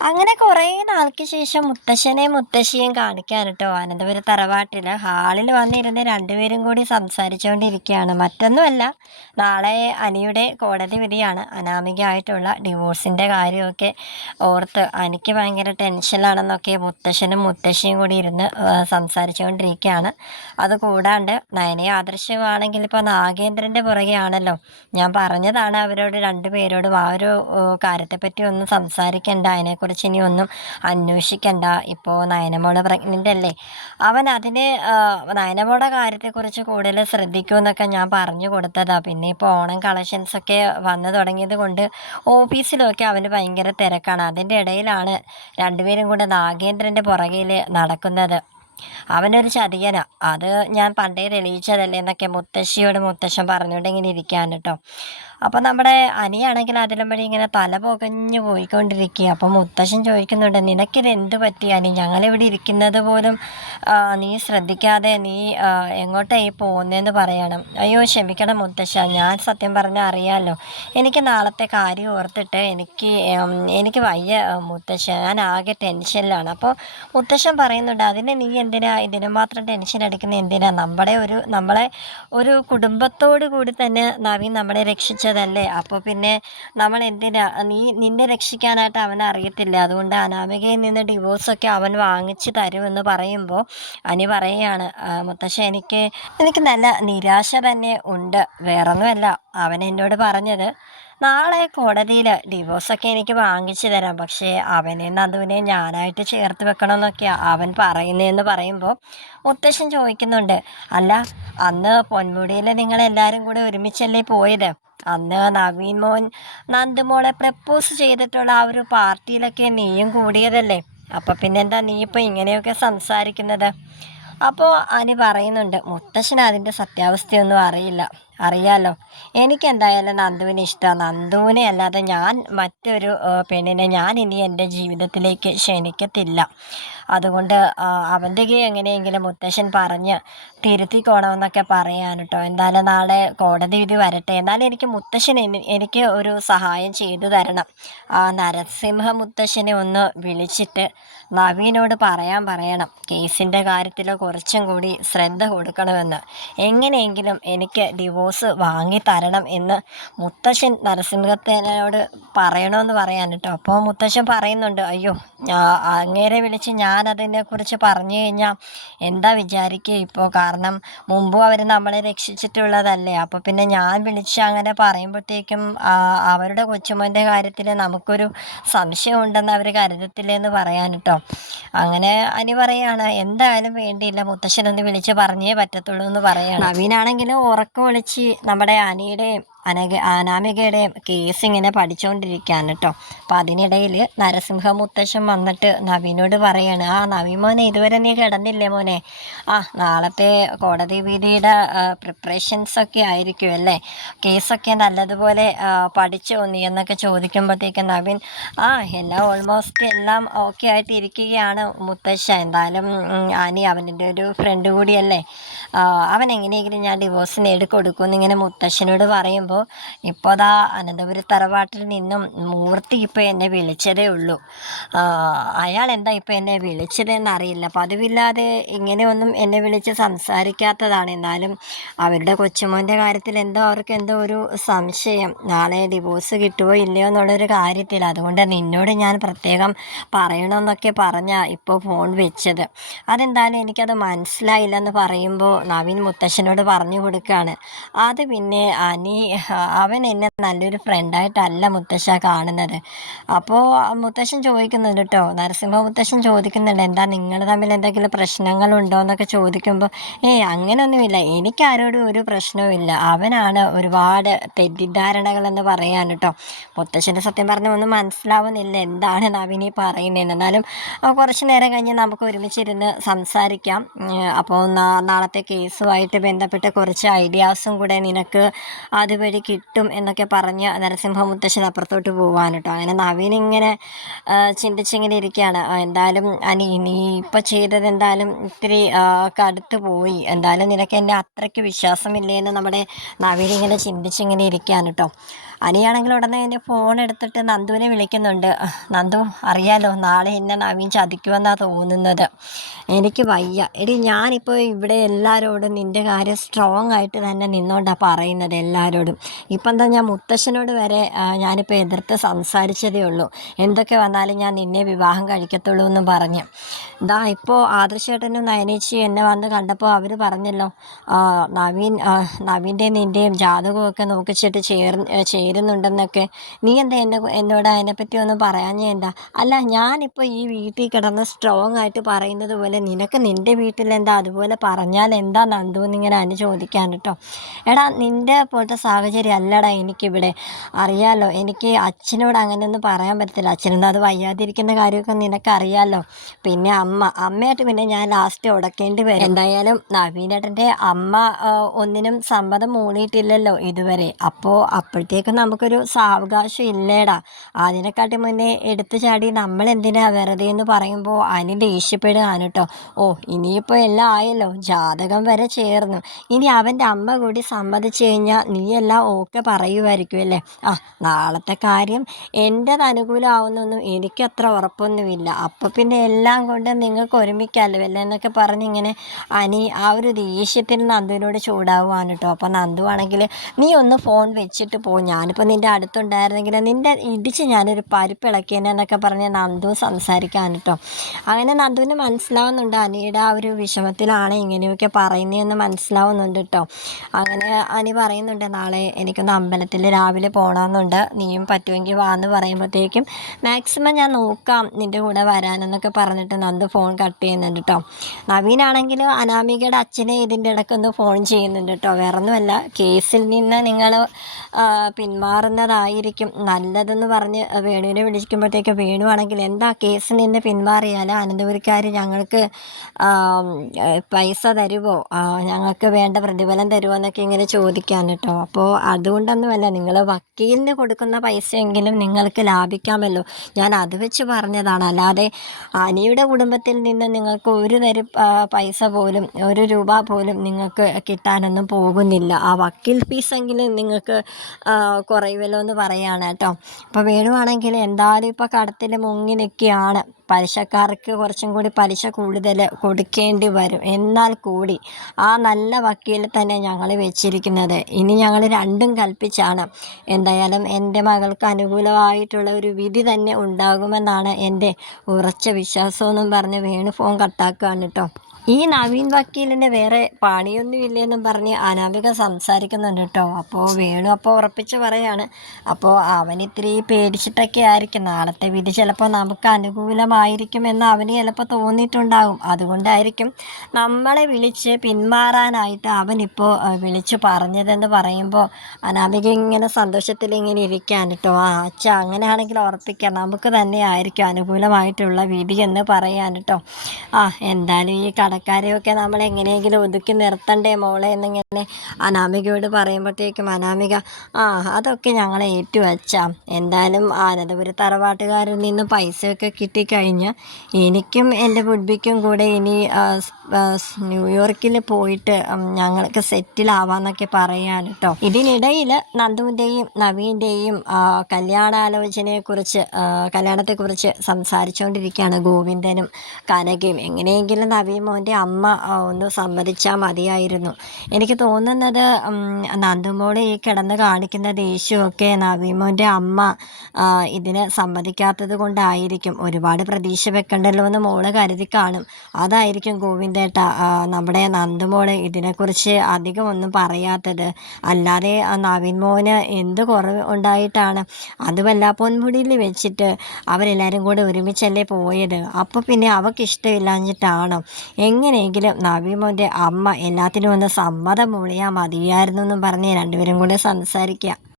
അങ്ങനെ കുറേ നാൾക്ക് ശേഷം മുത്തശ്ശനെയും മുത്തശ്ശിയെയും കാണിക്കാൻ കേട്ടോ അനന്തപുരം തറവാട്ടിൽ ഹാളിൽ വന്നിരുന്ന് രണ്ടുപേരും കൂടി സംസാരിച്ചുകൊണ്ടിരിക്കുകയാണ്. മറ്റൊന്നുമല്ല, നാളെ അനിയുടെ കോടതി വിധിയാണ്. അനാമികയായിട്ടുള്ള ഡിവോഴ്സിൻ്റെ കാര്യമൊക്കെ ഓർത്ത് എനിക്ക് ഭയങ്കര ടെൻഷനിലാണെന്നൊക്കെ മുത്തശ്ശനും മുത്തശ്ശിയും കൂടി ഇരുന്ന് സംസാരിച്ചുകൊണ്ടിരിക്കുകയാണ്. അതുകൂടാണ്ട് നയനയും ആദർശമാണെങ്കിൽ ഇപ്പോൾ നാഗേന്ദ്രൻ്റെ പുറകെയാണല്ലോ. ഞാൻ പറഞ്ഞതാണ് അവരോട് രണ്ടുപേരോടും ആ ഒരു കാര്യത്തെപ്പറ്റി ഒന്നും സംസാരിക്കേണ്ട, അതിനെക്കുറിച്ച് ഇനി ഒന്നും അന്വേഷിക്കണ്ട. ഇപ്പോൾ നയനമോള് പ്രഗ്നൻ്റ് അല്ലേ, അവൻ അതിന് നയനമോളുടെ കാര്യത്തെക്കുറിച്ച് കൂടുതൽ ശ്രദ്ധിക്കുമെന്നൊക്കെ ഞാൻ പറഞ്ഞു കൊടുത്തതാണ്. പിന്നെ ഇപ്പോൾ ഓണം കളക്ഷൻസൊക്കെ വന്നു തുടങ്ങിയത് കൊണ്ട് ഓഫീസിലൊക്കെ അവന് ഭയങ്കര തിരക്കാണ്. അതിൻ്റെ ഇടയിലാണ് രണ്ടുപേരും കൂടെ നാഗേന്ദ്രൻ്റെ പുറകിൽ നടക്കുന്നത്. അവനൊരു ചതിയനാ, അത് ഞാൻ പണ്ടേ തെളിയിച്ചതല്ലേ എന്നൊക്കെ മുത്തശ്ശിയോട് മുത്തശ്ശൻ പറഞ്ഞുകൊണ്ട് ഇങ്ങനെ ഇരിക്കാൻ കേട്ടോ. അപ്പോൾ നമ്മുടെ അനിയാണെങ്കിൽ അതിലും വഴി ഇങ്ങനെ തല പുകഞ്ഞു പോയിക്കൊണ്ടിരിക്കുക. അപ്പോൾ മുത്തശ്ശൻ ചോദിക്കുന്നുണ്ട്, നിനക്കിത് എന്ത് പറ്റി അനി? ഞങ്ങളിവിടെ ഇരിക്കുന്നത് പോലും നീ ശ്രദ്ധിക്കാതെ നീ എങ്ങോട്ടായി പോകുന്നതെന്ന് പറയണം. അയ്യോ ക്ഷമിക്കണം മുത്തശ്ശ, ഞാൻ സത്യം പറഞ്ഞാൽ അറിയാമല്ലോ, എനിക്ക് നാളത്തെ കാര്യം ഓർത്തിട്ട് എനിക്ക് വയ്യ മുത്തശ്ശ, ഞാൻ ആകെ ടെൻഷനിലാണ്. അപ്പോൾ മുത്തശ്ശൻ പറയുന്നുണ്ട്, അതിന് നീ എന്തിനാ ഇതിന് മാത്രം ടെൻഷൻ അടിക്കുന്നത്? എന്തിനാ? നമ്മളെ ഒരു കുടുംബത്തോടു കൂടി തന്നെ നവീൻ നമ്മളെ രക്ഷിച്ചതല്ലേ. അപ്പോൾ പിന്നെ നമ്മൾ എന്തിനാ? നിന്നെ രക്ഷിക്കാനായിട്ട് അവൻ അറിയത്തില്ല. അതുകൊണ്ട് അനാമികയിൽ നിന്ന് ഡിവോഴ്സൊക്കെ അവൻ വാങ്ങിച്ച് തരുമെന്ന് പറയുമ്പോൾ അനി പറയുകയാണ്, മുത്തശ്ശ എനിക്ക് നല്ല നിരാശ തന്നെ ഉണ്ട്. വേറൊന്നുമല്ല, അവൻ എന്നോട് പറഞ്ഞത് നാളെ കോടതിയിൽ ഡിവോഴ്സൊക്കെ എനിക്ക് വാങ്ങിച്ചു തരാം, പക്ഷേ അവനെ നന്ദുവിനെ ഞാനായിട്ട് ചേർത്ത് വെക്കണമെന്നൊക്കെയാണ് അവൻ പറയുന്നതെന്ന് പറയുമ്പോൾ മുത്തശ്ശൻ ചോദിക്കുന്നുണ്ട്, അല്ല അന്ന് പൊന്മുടിയിൽ നിങ്ങളെല്ലാവരും കൂടെ ഒരുമിച്ചല്ലേ പോയത്? അന്ന് നവീൻ മോൻ നന്ദുമോളെ പ്രപ്പോസ് ചെയ്തിട്ടുള്ള ആ ഒരു പാർട്ടിയിലൊക്കെ നീയും കൂടിയതല്ലേ. അപ്പം പിന്നെന്താ നീ ഇപ്പോൾ ഇങ്ങനെയൊക്കെ സംസാരിക്കുന്നത്? അപ്പോൾ അനി പറയുന്നുണ്ട്, മുത്തശ്ശന് അതിൻ്റെ സത്യാവസ്ഥയൊന്നും അറിയാലോ. എനിക്കെന്തായാലും നന്ദുവിനെ ഇഷ്ടമാണ്. നന്ദുവിനെ അല്ലാതെ ഞാൻ മറ്റൊരു പെണ്ണിനെ ഞാൻ ഇനി എൻ്റെ ജീവിതത്തിലേക്ക് ക്ഷണിക്കത്തില്ല. അതുകൊണ്ട് അവൻ്റെ എങ്ങനെയെങ്കിലും മുത്തശ്ശൻ പറഞ്ഞ് തിരുത്തിക്കോണമെന്നൊക്കെ പറയാൻ കേട്ടോ. എന്തായാലും നാളെ കോടതി വിധി വരട്ടെ. എന്നാലും എനിക്ക് ഒരു സഹായം ചെയ്തു തരണം. ആ നരസിംഹ മുത്തശ്ശനെ ഒന്ന് വിളിച്ചിട്ട് നവീനോട് പറയണം, കേസിൻ്റെ കാര്യത്തിൽ കുറച്ചും കൂടി ശ്രദ്ധ കൊടുക്കണമെന്ന്. എങ്ങനെയെങ്കിലും എനിക്ക് ഡിവോഴ്സ് വാങ്ങിത്തരണം എന്ന് മുത്തശ്ശൻ നരസിംഹത്തേനോട് പറയണമെന്ന് പറയാൻ കേട്ടോ. അപ്പോൾ മുത്തശ്ശൻ പറയുന്നുണ്ട്, അയ്യോ അങ്ങേരെ വിളിച്ച് ഞാൻ അതിനെക്കുറിച്ച് പറഞ്ഞു കഴിഞ്ഞാൽ എന്താ വിചാരിക്കുക ഇപ്പോൾ? കാരണം മുമ്പും അവർ നമ്മളെ രക്ഷിച്ചിട്ടുള്ളതല്ലേ. അപ്പോൾ പിന്നെ ഞാൻ വിളിച്ച് അങ്ങനെ പറയുമ്പോഴത്തേക്കും അവരുടെ കൊച്ചുമോൻ്റെ കാര്യത്തിൽ നമുക്കൊരു സംശയം ഉണ്ടെന്ന് അവർ കരുതത്തില്ലെന്ന് പറയാൻ കേട്ടോ. അങ്ങനെ അനി പറയാണ്, എന്തായാലും വേണ്ടിയില്ല, മുത്തശ്ശനൊന്ന് വിളിച്ച് പറഞ്ഞേ പറ്റത്തുള്ളൂ എന്ന് പറയാണ്. നവീനാണെങ്കിലും ഉറക്കം വിളിച്ച് നമ്മുടെ അനിയുടെയും അനാമികയുടെയും കേസ് ഇങ്ങനെ പഠിച്ചുകൊണ്ടിരിക്കുകയാണ് കേട്ടോ. അപ്പം അതിനിടയിൽ നരസിംഹ മുത്തശ്ശൻ വന്നിട്ട് നവീനോട് പറയാണ്, നവീൻ മോനെ, ഇതുവരെ നീ കിടന്നില്ലേ മോനെ? നാളത്തെ കോടതി വിധിയുടെ പ്രിപ്പറേഷൻസൊക്കെ ആയിരിക്കും അല്ലേ? കേസൊക്കെ നല്ലതുപോലെ പഠിച്ചോ നീ എന്നൊക്കെ ചോദിക്കുമ്പോഴത്തേക്കും നവീൻ എല്ലാം ഓൾമോസ്റ്റ് എല്ലാം ഓക്കെ ആയിട്ട് ഇരിക്കുകയാണ് മുത്തശ്ശ. എന്തായാലും അനി അവൻ്റെ ഒരു ഫ്രണ്ട് കൂടിയല്ലേ, അവൻ എങ്ങനെയെങ്കിലും ഞാൻ ഡിവോഴ്സിന് കൊടുക്കുമെന്ന് ഇങ്ങനെ മുത്തശ്ശനോട് പറയുമ്പോൾ ഇപ്പോൾ അനന്തപുരം തറവാട്ടിൽ നിന്നും മൂർത്തി ഇപ്പോൾ എന്നെ വിളിച്ചതേ ഉള്ളൂ. അയാൾ എന്താ ഇപ്പോൾ എന്നെ വിളിച്ചതെന്നറിയില്ല. പതിവില്ലാതെ ഇങ്ങനെയൊന്നും എന്നെ വിളിച്ച് സംസാരിക്കാത്തതാണ്. എന്നാലും അവരുടെ കൊച്ചുമോൻ്റെ കാര്യത്തിൽ അവർക്ക് ഒരു സംശയം, നാളെ ഡിവോഴ്സ് കിട്ടുമോ ഇല്ലയോ എന്നുള്ളൊരു കാര്യത്തിൽ. അതുകൊണ്ട് നിന്നോട് ഞാൻ പ്രത്യേകം പറയണമെന്നൊക്കെ ഇപ്പോൾ ഫോൺ വെച്ചത്. അതെന്തായാലും എനിക്കത് മനസ്സിലായില്ലെന്ന് പറയുമ്പോൾ നവീൻ മുത്തശ്ശനോട് പറഞ്ഞു കൊടുക്കുകയാണ്, അത് പിന്നെ അവൻ എന്നെ നല്ലൊരു ഫ്രണ്ടായിട്ടല്ല മുത്തശ്ശ കാണുന്നത്. അപ്പോൾ മുത്തശ്ശൻ ചോദിക്കുന്നുണ്ട് കേട്ടോ, നരസിംഹ മുത്തശ്ശൻ ചോദിക്കുന്നുണ്ട്, എന്താ നിങ്ങൾ തമ്മിൽ എന്തെങ്കിലും പ്രശ്നങ്ങളുണ്ടോ എന്നൊക്കെ ചോദിക്കുമ്പോൾ അങ്ങനെയൊന്നുമില്ല, എനിക്കാരോടും ഒരു പ്രശ്നവുമില്ല, അവനാണ് ഒരുപാട് തെറ്റിദ്ധാരണകളെന്ന് പറയാൻ കേട്ടോ. മുത്തശ്ശൻ്റെ സത്യം പറഞ്ഞാൽ ഒന്നും മനസ്സിലാവുന്നില്ല എന്താണ് നവീനി പറയുന്നതെന്ന്. എന്നാലും കുറച്ച് നേരം കഴിഞ്ഞ് നമുക്ക് ഒരുമിച്ചിരുന്ന് സംസാരിക്കാം. അപ്പോൾ നാളത്തെ കേസുമായിട്ട് ബന്ധപ്പെട്ട് കുറച്ച് ഐഡിയാസും കൂടെ നിനക്ക് അതുവഴി കിട്ടും എന്നൊക്കെ പറഞ്ഞ് നരസിംഹ മുത്തശ്ശൻ അപ്പുറത്തോട്ട് പോകാൻ കേട്ടോ. അങ്ങനെ നവീൻ ഇങ്ങനെ ചിന്തിച്ചിങ്ങനെ ഇരിക്കുകയാണ്. എന്തായാലും നീ ഇപ്പോൾ ചെയ്തത് എന്തായാലും ഇത്തിരി കടുത്തു പോയി, എന്തായാലും നിനക്ക് എന്നെ അത്രയ്ക്ക് വിശ്വാസമില്ലേ എന്ന് നമ്മുടെ നവീൻ ഇങ്ങനെ ചിന്തിച്ചിങ്ങനെ ഇരിക്കുകയാണ് കേട്ടോ. അനിയാണെങ്കിൽ ഉടനെ എൻ്റെ ഫോൺ എടുത്തിട്ട് നന്ദുവിനെ വിളിക്കുന്നുണ്ട്. നന്ദു, അറിയാലോ നാളെ എന്നെ നവീൻ ചതിക്കുമെന്നാണ് തോന്നുന്നത്. എനിക്ക് വയ്യ എടി. ഞാനിപ്പോൾ ഇവിടെ എല്ലാവരോടും നിൻ്റെ കാര്യം സ്ട്രോങ് ആയിട്ട് തന്നെ നിന്നോണ്ടാണ് പറയുന്നത് എല്ലാവരോടും. ഇപ്പം എന്താ, ഞാൻ മുത്തശ്ശനോട് വരെ ഞാനിപ്പോൾ എതിർത്ത് സംസാരിച്ചതേ ഉള്ളൂ. എന്തൊക്കെ വന്നാലും ഞാൻ നിന്നെ വിവാഹം കഴിക്കത്തുള്ളൂ എന്ന് പറഞ്ഞ്. ഇതാ ഇപ്പോൾ ആദർശേട്ടനും നയനേച്ചി എന്നെ വന്ന് കണ്ടപ്പോൾ അവർ പറഞ്ഞല്ലോ, നവീൻ്റെ നിൻ്റെയും ജാതകമൊക്കെ നോക്കിച്ചിട്ട് ചേരുന്നുണ്ടെന്നൊക്കെ. നീ എന്താ എന്നോട് അതിനെപ്പറ്റി ഒന്നും പറയാഞ്ഞേ എന്താ? അല്ല, ഞാനിപ്പോൾ ഈ വീട്ടിൽ കിടന്ന് സ്ട്രോങ് ആയിട്ട് പറയുന്നത് പോലെ നിനക്ക് നിൻ്റെ വീട്ടിലെന്താ അതുപോലെ പറഞ്ഞാൽ എന്താ നന്ദു എന്നിങ്ങനെ അനു ചോദിക്കാൻ കേട്ടോ. എടാ, നിൻ്റെ പോലത്തെ സാഹചര്യം അല്ലടാ എനിക്കിവിടെ. അറിയാലോ, എനിക്ക് അച്ഛനോട് അങ്ങനെയൊന്നും പറയാൻ പറ്റത്തില്ല. അച്ഛനെന്താ അത് വയ്യാതിരിക്കുന്ന കാര്യമൊക്കെ നിനക്കറിയാലോ. പിന്നെ അമ്മയായിട്ട് പിന്നെ ഞാൻ ലാസ്റ്റ് ഉടക്കേണ്ടി വരും. എന്തായാലും നവീനേട്ടൻ്റെ അമ്മ ഒന്നിനും സമ്മതം മൂളിയിട്ടില്ലല്ലോ ഇതുവരെ. അപ്പോഴത്തേക്കും നമുക്കൊരു സാവകാശം ഇല്ലേടാ. അതിനെക്കാട്ടി മുന്നേ എടുത്തു ചാടി നമ്മളെന്തിനാ വെറുതെ എന്ന് പറയുമ്പോൾ അനി ദേഷ്യപ്പെടുകയാണ് കേട്ടോ. ഓ, ഇനിയിപ്പോൾ എല്ലാം ആയല്ലോ, ജാതകം വരെ ചേർന്നു. ഇനി അവൻ്റെ അമ്മ കൂടി സമ്മതിച്ചു കഴിഞ്ഞാൽ നീ എല്ലാം ഓക്കെ പറയുമായിരിക്കും അല്ലേ? നാളത്തെ കാര്യം എൻ്റെത് അനുകൂലമാവുന്നൊന്നും എനിക്കത്ര ഉറപ്പൊന്നുമില്ല. അപ്പോൾ പിന്നെ എല്ലാം കൊണ്ട് നിങ്ങൾക്ക് ഒരുമിക്കാമല്ലോ അല്ലേ എന്നൊക്കെ പറഞ്ഞിങ്ങനെ അനി ആ ഒരു ദേഷ്യത്തിന് നന്ദുവിനോട് ചൂടാവുകയാണ് കേട്ടോ. അപ്പോൾ നന്ദു ആണെങ്കിൽ, നീ ഒന്ന് ഫോൺ വെച്ചിട്ട് പോ, ഞാനിപ്പോൾ നിൻ്റെ അടുത്തുണ്ടായിരുന്നെങ്കിൽ നിൻ്റെ ഇടിച്ച് ഞാനൊരു പരിപ്പ് ഇളക്കിയെന്നൊക്കെ പറഞ്ഞ് നന്ദു സംസാരിക്കാൻ കേട്ടോ. അങ്ങനെ നന്ദുവിന് മനസ്സിലാവുന്നുണ്ട് അനിയുടെ ആ ഒരു വിഷമത്തിലാണ് ഇങ്ങനെയൊക്കെ പറയുന്നതെന്ന് മനസ്സിലാവുന്നുണ്ട് കേട്ടോ. അങ്ങനെ അനി പറയുന്നുണ്ട്, നാളെ എനിക്കൊന്ന് അമ്പലത്തിൽ രാവിലെ പോകണമെന്നുണ്ട്, നീയും പറ്റുമെങ്കിൽ വാ എന്ന് പറയുമ്പോഴത്തേക്കും മാക്സിമം ഞാൻ നോക്കാം നിൻ്റെ കൂടെ വരാനെന്നൊക്കെ പറഞ്ഞിട്ട് നന്ദു ഫോൺ കട്ട് ചെയ്യുന്നുണ്ട് കേട്ടോ. നവീനാണെങ്കിൽ അനാമികയുടെ അച്ഛനെ ഇതിൻ്റെ ഇടയ്ക്കൊന്ന് ഫോൺ ചെയ്യുന്നുണ്ട് കേട്ടോ. വേറൊന്നുമല്ല, കേസിൽ നിന്ന് നിങ്ങൾ പിന്മാറുന്നതായിരിക്കും നല്ലതെന്ന് പറഞ്ഞ് വേണുവിനെ വിളിക്കുമ്പോഴത്തേക്ക് വേണു ആണെങ്കിൽ, എന്താ കേസിൽ നിന്ന് പിന്മാറിയാൽ അനന്തപുരിക്കാർ ഞങ്ങൾക്ക് പൈസ തരുമോ, ഞങ്ങൾക്ക് വേണ്ട പ്രതിഫലം തരുമോ എന്നൊക്കെ ഇങ്ങനെ ചോദിക്കാൻ കേട്ടോ. അപ്പോൾ അതുകൊണ്ടൊന്നുമല്ല, നിങ്ങൾ വക്കീലിന് കൊടുക്കുന്ന പൈസയെങ്കിലും നിങ്ങൾക്ക് ലാഭിക്കാമല്ലോ, ഞാൻ അത് വെച്ച് പറഞ്ഞതാണ്. അല്ലാതെ അനിയുടെ കുടുംബത്തിൽ നിന്ന് നിങ്ങൾക്ക് ഒരു തരം പൈസ പോലും, ഒരു രൂപ പോലും നിങ്ങൾക്ക് കിട്ടാനൊന്നും പോകുന്നില്ല. ആ വക്കീൽ ഫീസെങ്കിലും നിങ്ങൾക്ക് കുറയുമല്ലോ എന്ന് പറയുകയാണ് കേട്ടോ. അപ്പോൾ വേണുവാണെങ്കിൽ എന്തായാലും ഇപ്പോൾ കടത്തിൽ മുങ്ങി നിൽക്കുകയാണ്. പലിശക്കാർക്ക് കുറച്ചും കൂടി പലിശ കൂടുതൽ കൊടുക്കേണ്ടി വരും. എന്നാൽ കൂടി ആ നല്ല വക്കീലിൽ തന്നെ ഞങ്ങൾ വെച്ചിരിക്കുന്നത്. ഇനി ഞങ്ങൾ രണ്ടും കൽപ്പിച്ചാണ്. എന്തായാലും എൻ്റെ മകൾക്ക് അനുകൂലമായിട്ടുള്ള ഒരു വിധി തന്നെ ഉണ്ടാകുമെന്നാണ് എൻ്റെ ഉറച്ച വിശ്വാസമെന്നും പറഞ്ഞ് വേണു ഫോൺ കട്ടാക്കുകയാണ് കേട്ടോ. ഈ നവീൻ വക്കീലിന് വേറെ പണിയൊന്നുമില്ലെന്നും പറഞ്ഞ് അനാമിക സംസാരിക്കുന്നുണ്ട് കേട്ടോ. അപ്പോൾ വേണു ഉറപ്പിച്ച് പറയാണ്, അപ്പോൾ അവനിത്തിരി പേടിച്ചിട്ടൊക്കെ ആയിരിക്കും. നാളത്തെ വിധി ചിലപ്പോൾ നമുക്ക് അനുകൂലമായിരിക്കുമെന്ന് അവന് ചിലപ്പോൾ തോന്നിയിട്ടുണ്ടാകും. അതുകൊണ്ടായിരിക്കും നമ്മളെ വിളിച്ച് പിന്മാറാനായിട്ട് അവനിപ്പോൾ വിളിച്ചു പറഞ്ഞതെന്ന് പറയുമ്പോൾ അനാമിക ഇങ്ങനെ സന്തോഷത്തിൽ ഇങ്ങനെ ഇരിക്കാൻ കേട്ടോ. അച്ഛാ, അങ്ങനെയാണെങ്കിൽ ഉറപ്പിക്കാം, നമുക്ക് തന്നെ ആയിരിക്കും അനുകൂലമായിട്ടുള്ള വിധി എന്ന് പറയാൻ കേട്ടോ. എന്തായാലും ഈ കടക്കാരെയൊക്കെ നമ്മൾ എങ്ങനെയെങ്കിലും ഒതുക്കി നിർത്തണ്ടേ മോളെ എന്നിങ്ങനെ അനാമികയോട് പറയുമ്പോഴത്തേക്കും അനാമിക, അതൊക്കെ ഞങ്ങൾ ഏറ്റുവച്ചാം. എന്തായാലും ആനന്ദപുരി തറവാട്ടുകാരിൽ നിന്ന് പൈസയൊക്കെ കിട്ടിക്കഴിഞ്ഞ് എനിക്കും എൻ്റെ ബുഡ്ബിക്കും കൂടെ ഇനി ന്യൂയോർക്കിൽ പോയിട്ട് ഞങ്ങൾക്ക് സെറ്റിലാവാന്നൊക്കെ പറയാൻ കേട്ടോ. ഇതിനിടയിൽ നന്ദുവിൻ്റെയും നവീൻ്റെയും കല്യാണത്തെക്കുറിച്ച് സംസാരിച്ചുകൊണ്ടിരിക്കുകയാണ് ഗോവിന്ദനും കനകയും. എങ്ങനെയെങ്കിലും നവീൻ മോൻ്റെ അമ്മ ഒന്ന് സമ്മതിച്ചാൽ മതിയായിരുന്നു. എനിക്ക് തോന്നുന്നത് നന്ദുമോൾ ഈ കിടന്ന് കാണിക്കുന്ന ദേഷ്യമൊക്കെ നവീൻ മോൻ്റെ അമ്മ ഇതിന് സമ്മതിക്കാത്തത് കൊണ്ടായിരിക്കും. ഒരുപാട് പ്രതീക്ഷ വെക്കണ്ടല്ലോ എന്ന് മോള് കരുതി കാണും. അതായിരിക്കും ഗോവിന്ദേട്ട നമ്മുടെ നന്ദുമോൾ ഇതിനെക്കുറിച്ച് അധികം ഒന്നും പറയാത്തത്. അല്ലാതെ നവീൻ മോന് എന്ത് കുറവ് ഉണ്ടായിട്ടാണ്? അതുമല്ല, പൊന്മുടിയിൽ വെച്ചിട്ട് അവരെല്ലാവരും കൂടെ ഒരുമിച്ചല്ലേ പോയത്. അപ്പോൾ പിന്നെ അവൾക്ക് ഇഷ്ടമില്ലാഞ്ഞിട്ടാണോ? എങ്ങനെയെങ്കിലും നവീൻ മോൻ്റെ അമ്മ എല്ലാത്തിനും ഒന്ന് സമ്മതം മൂളിയാൽ മതിയായിരുന്നു എന്നും പറഞ്ഞ് രണ്ടുപേരും കൂടെ സംസാരിക്കുക.